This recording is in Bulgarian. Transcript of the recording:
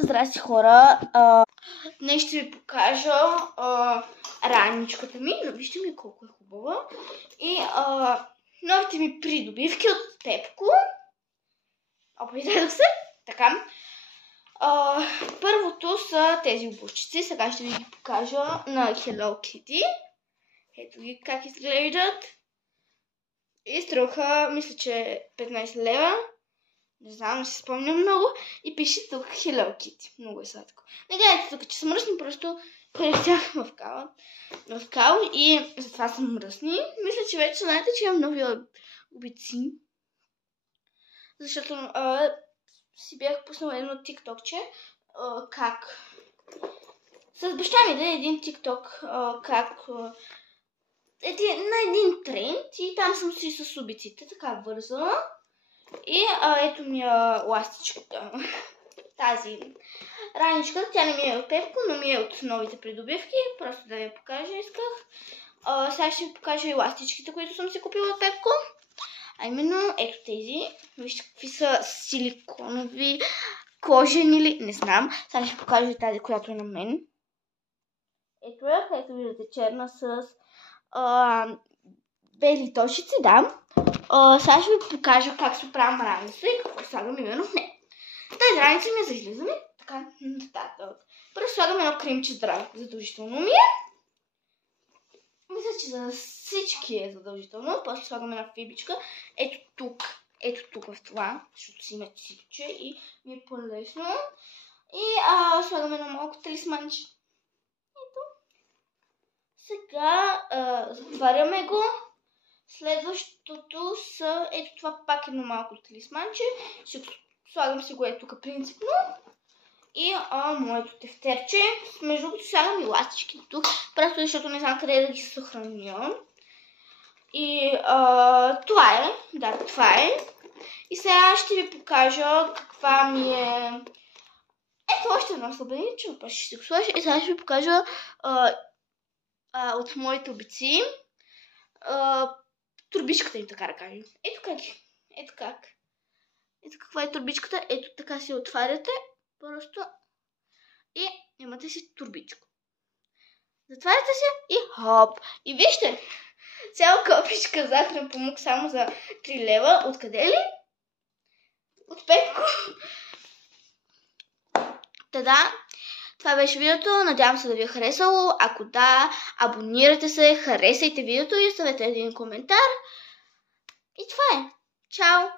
Здрасти, хора! Днес ще ви покажа раничката ми, но вижте ми колко е хубава. И новите ми придобивки от Пепко. Опитах се. Така. Първото са тези обувчици. Сега ще ви ги покажа на Hello Kitty. Ето ги как изглеждат. И струваха, мисля, че 15 лева. Не знам, не се спомням много. И пише тук Hello Kitty. Много е сладко. Не гледайте тук, че са мръсни, просто прелетях в кал и затова са мръсни. Мисля, че вече знаете, че имам нови обици. Защото си бях пуснала едно тиктокче, как с баща ми да е един тикток, как на един тренд и там съм си с обиците, така вързала. И ето ми е ластичката. Тази раничка, тя не ми е от Пепко, но ми е от новите придобивки. Просто да я покажа исках. Сега ще ви покажа и ластичките, които съм си купила от Пепко. А именно ето тези. Вижте какви са силиконови, кожени ли, не знам. Сега ще покажа и тази, която е на мен. Ето я, където виждате черна с бели точици, да. Сега ще ви покажа как се оправям раница и какво слагам именно в нея. Тази раница ми е за излизане. Така, нататък. Първо слагам едно кремче здраве. Задължително ми е. Мисля, че за всички е задължително. После слагам една фибичка. Ето тук в това, защото си има ципче и ми е по-лесно. И слагам едно малко талисманче. Ето. Сега затваряме го. Следващото са, ето това пак едно малко талисманче. Слагам си го ето тук принципно. И моето тефтерче. Между другото слагам и ластички тук, просто защото не знам къде да ги съхраня. И това е. Да, това е. И сега ще ви покажа каква ми е. Ето още едно слабениче, но ще се го сложа. И сега ще ви покажа от моите обици. Турбичката им, така да кажем. Ето как е. Ето как. Ето каква е турбичката. Ето така си отваряте. Просто. И имате си турбичка. Затваряте се и хоп. И вижте. Цяла копичка захарен памук само за 3 лева. Откъде ли? От Пепко. Та-да. Това беше видеото. Надявам се да ви е харесало. Ако да, абонирайте се, харесайте видеото и оставете един коментар. И това е. Чао!